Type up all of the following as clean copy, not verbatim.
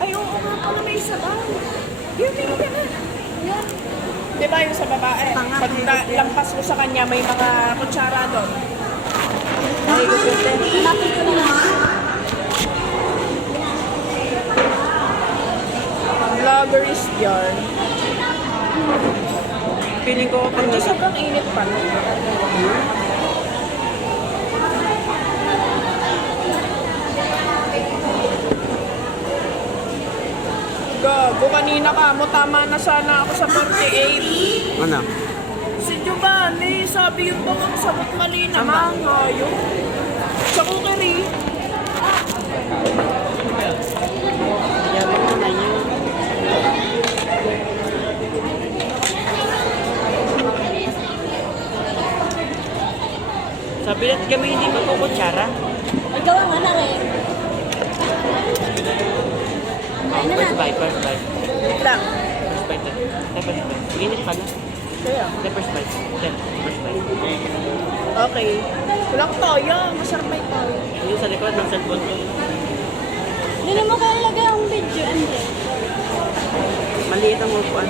Ay, oo nga pala may sabaw. Yung tingin ka na. Yan. Di ba yung sa babae? Pag lampas mo sa kanya, may mga kutsara doon. Ay, Lapit ko na lang. Vlogger's yarn. feeling ko kapag Ito sobrang init pa. Gago, kanina ka mo. Tama na sana ako sa 48. Ano? Si Giovanni, sabi yung bang ang sabot mali naman. Ngayon. Sa kukeri. Yabi mo na yun. Sabi natin kami hindi magkukutsara. Ikaw ang anak eh. Kain na First natin. bite, first bite. Wait lang. First bite. First bite. Init pala. Kaya. First bite. First bite. Okay. Walang toyo. Masarap may toyo. Yung sa likod ng cellphone ko. Hindi naman kaya lagay ang video, Andre. Maliit ang upuan.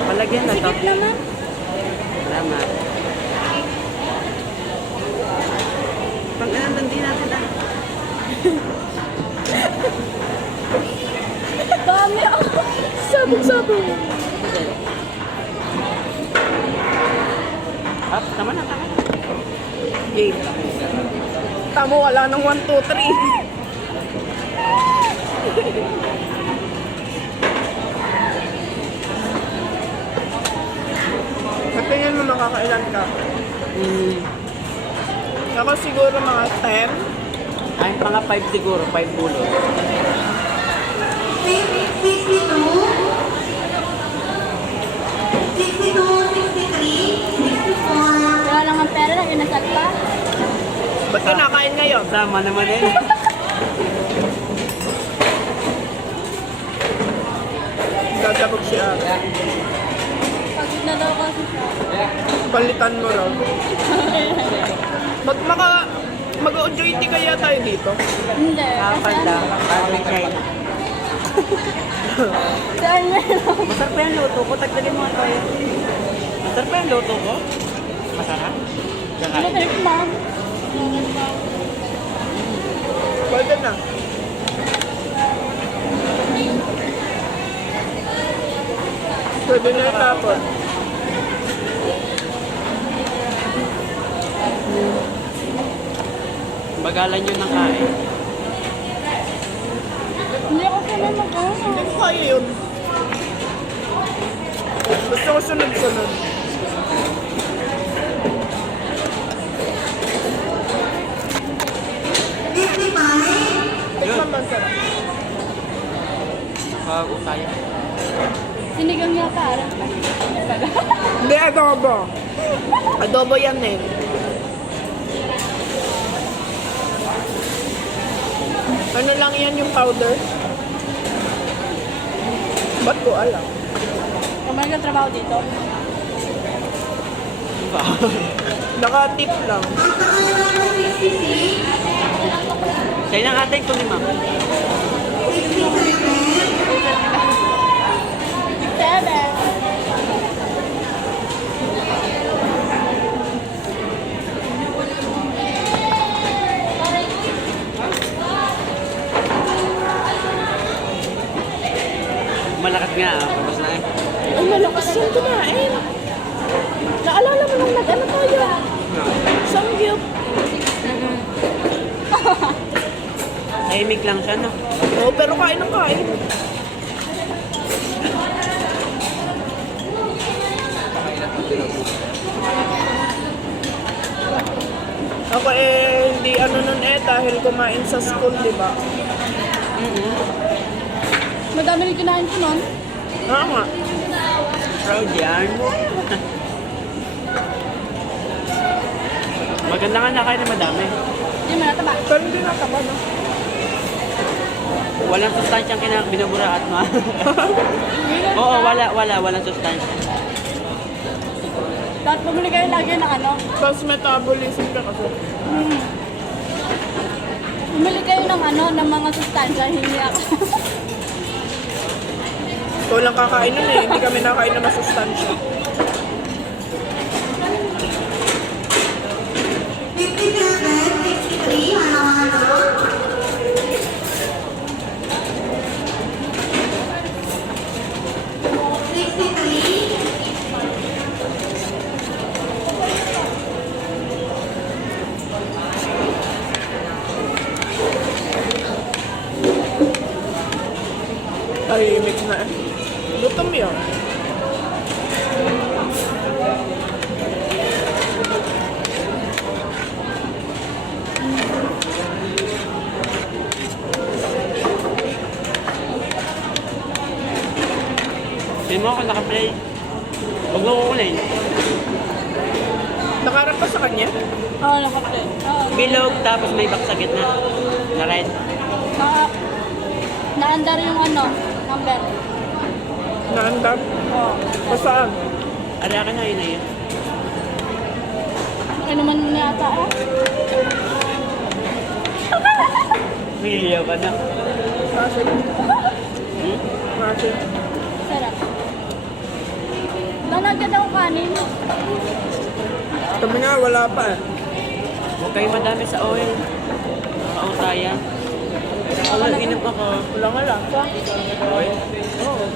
Palagyan na to. Sikip naman. Salamat. Pag-anan din natin ah. Dami ako. Sabog-sabog. Up, tama na, tama na. Game. Tamo, wala nang 1, 2, 3. Sa tingin mo makakailan ka? Ako siguro mga 10. Ay, mga 5 siguro, 5 pulo. 62, 63, 64. Wala lang ang pera, inasal pa. Ba't ka nakain ngayon? Sama naman eh. Gagabog siya. Pagod na daw kasi siya. Palitan mo lang. Mag-o-joy kaya tayo dito? Hindi. Kapal lang, parang China. Saan meron? Masarap pa yung luto ko, tagdalin mo nga tayo. Masarap pa yung luto ko. Masarap. Ano Kakain. trip, ma'am? Pwede na. Pwede na itapon. Bagalan nyo ng kain. Hindi ako sanay mag-ano. Hindi ko kaya yun. Gusto ko sunod-sunod. Tikman ba sarap? Bago kaya. Sinigang niya parang. Hindi, adobo. Adobo yan eh. Ano lang yan yung powder? Ba't ko alam? Kamay ka trabaho dito? Naka-tip lang. Sa'yo ng ating ko ni ma'am. 7. Malakas nga ah. Tapos na eh. Ay, malakas yung kumain. Naalala mo nung nag-ano tayo? Samgyup. Tahimik lang siya no. Oo, pero kain ng kain. Ako hindi ano nun dahil kumain sa school, di ba? Madami rin kinain ko nun. Oo nga. Proud yan. Maganda nga nakain na madami. Hindi mo nataba. Pero hindi nakaba, no? Walang sustansyang binubura at ma. Oo, walang sustansya. Dapat bumili kayo lagi ng ano. Tapos metabolism ka kasi. Bumili kayo ng ano, ng mga sustansya, hiniyak. Ito lang kakain nun eh. Hindi kami nakain na masustansya. Ay, mix na eh. Gutom yun. Hindi mo ako naka-play. Huwag mo kukulay. Nakarap ka sa kanya? Oo, nakaplay. Oo. Bilog, tapos may box sa gitna. Na red. Naandar yung ano, number. Naandam? Oo. Pasaan? Ari akin na yun na yun. Inuman mo na yata eh. Hiliyaw ka na. Kasi. Hmm? Kasi. Sarap. Banag ka daw kanin. Kami nga, wala pa eh. Huwag kayo madami sa oil. Nakautayan. Ako nag-inom ako. Wala nga lasa. Oil. Oo.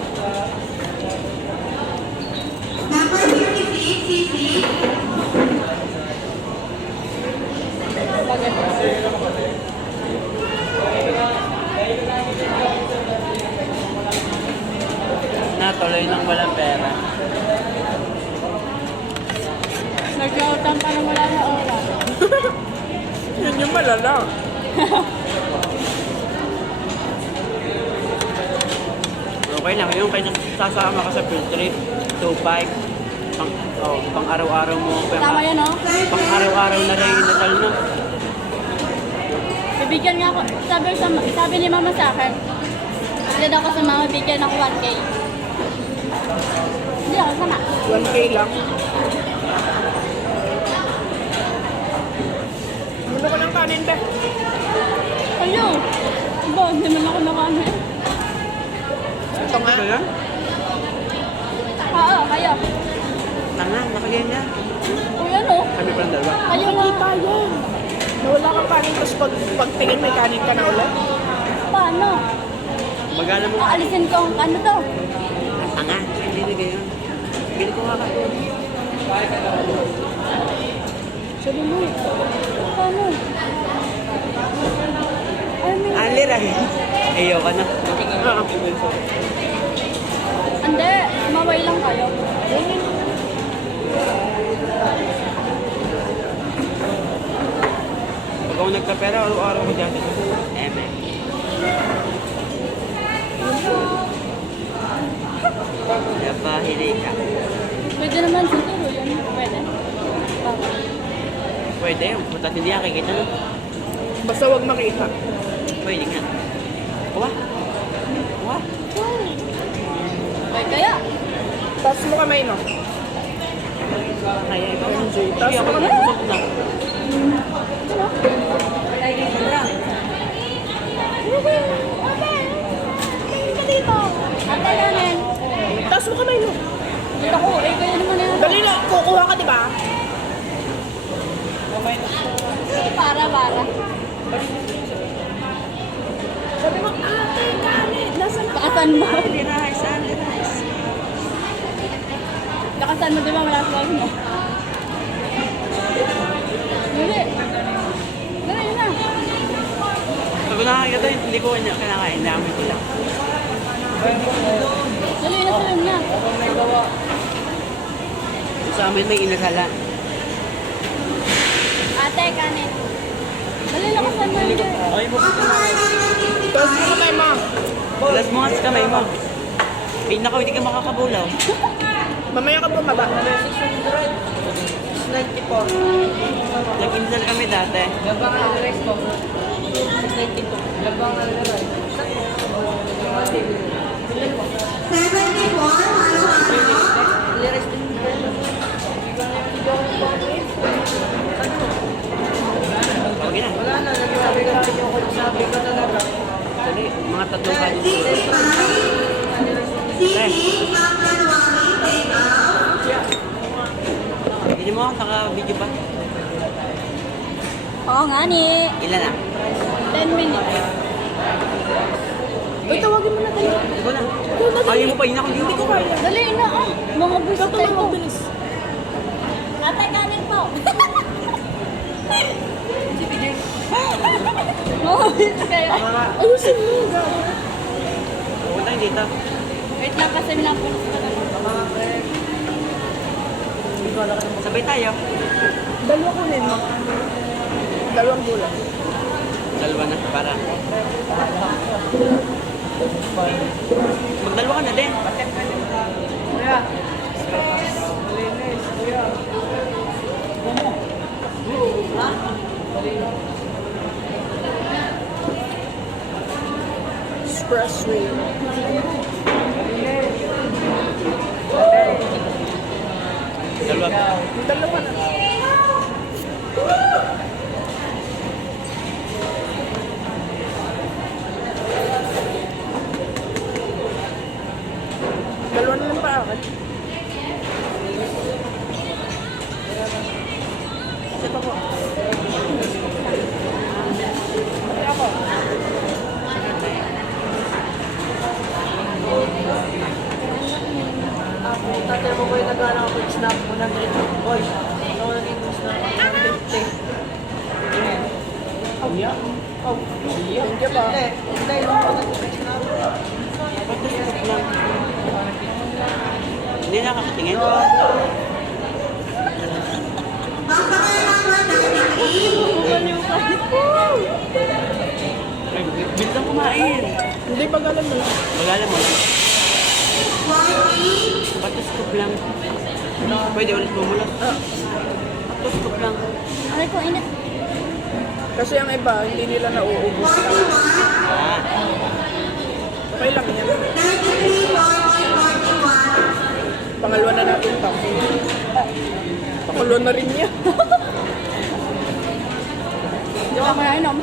Natuloy nang walang pera. Nag-outang pa nang wala na oras. Yan yung malala. Okay lang, yung kayo sasama ka sa field trip, 2.5, pang araw-araw mo, Tama yun, no? pang araw-araw na rin yung nasal no. Bibigyan nga ako. Sabi ni mama sa akin, hindi daw ako sa mama bigyan ng 1K. Hindi ako sama. 1K lang. Ano ko ng kanin te? Ayo! Ba, hindi man ako nakaano eh. Ito nga. Ano yan? Oo, kayo. Tanga, nakagyan niya. O yan o. Kami pa ng dalawa. Kayo nga. Kita yan. Nawala kang kanin, tapos pagtingin may kanin ka na ulit. Paano? Bagala mo. Aalisin ko ang ano to. Tanga, hindi na ganyan. Bili ko nga ka. Sabi mo eh. Paano? Ay, may... Alir ay. Ayaw ka na. Hindi, maway lang kayo. Pag ako nagkapera, araw-araw ko dyan. Eme. Kaya pa, hili ka. Pwede naman siguro yun. Pwede. Bakit? Pwede yun. Punta't hindi nakikita no? Basta wag makita. Pwede nga. Kuha. Kuha. Ay, kaya. Taas mo kamay no. Kaya ikaw. MJ, Sige, taas ako mo kamay. nag-usap na. Ate, dito. Ate, namin. Taas mo kamay no. Dito ko. Eh, kaya naman yan. Dali na, kukuha ka diba? Para. Sabi mo, ate, kanin. Nasaan na? Nakasan mo. Nice. Nakasan mo, di ba? Wala sa mo. Dali. Dali na. Pag nakakita, hindi ko kanya kinakain. Namin ko lang. Dali na sila na. Sa amin may inasala. Ate, kanin. Dali, nakasan mo. Ay, mo ko Taas mo kamay mo. Plus mo nga sa kamay mo. Pinaka, hindi ka makakabulaw. Mamaya ka bumaba. Nag-inasal kami dati. Hindi mo ako naka-video pa. Oo nga ni. Ilan na? 10 minutes. Uy, tawagin mo na tayo. Ikaw na. Kaya mo pa yun ako. Hindi ko kaya. Dali na ah. Mga gusto Ikaw ko. bilis. Ate, kanin po. Si PJ. Mga gusto kayo. Ayusin mo. Pupunta yung dito. Wait lang kasi minapulis ko na. Sabay tayo. Dalawa kunin mo. Dalawang bulan. Dalawa na, para. Magdalawa ka na din. Kuya. Malinis, kuya. Expressway. Dalawa. Dalawa na. Dalawa na lang pa akin. Isa pa po. Pati ako. Ako, tatay mo ko yung nagana ako yung snap mo ng dito. Boy, ako naging snap mo ng dito. Oh, yeah? Oh, yeah. Thank you pa. Hindi, yung ako nag-snap. Hindi nakakatingin. Bilis ang kumain. Hindi, pagalan mo lang. Magalan mo. Patuskop lang. Pwede ulit bumulas. Patuskop lang. Ay ko, init. Kasi ang iba, hindi nila nauubos. Ah. Okay lang yan. Pangalawa na natin ito. Pangalawa na rin niya. Hindi ka mainom.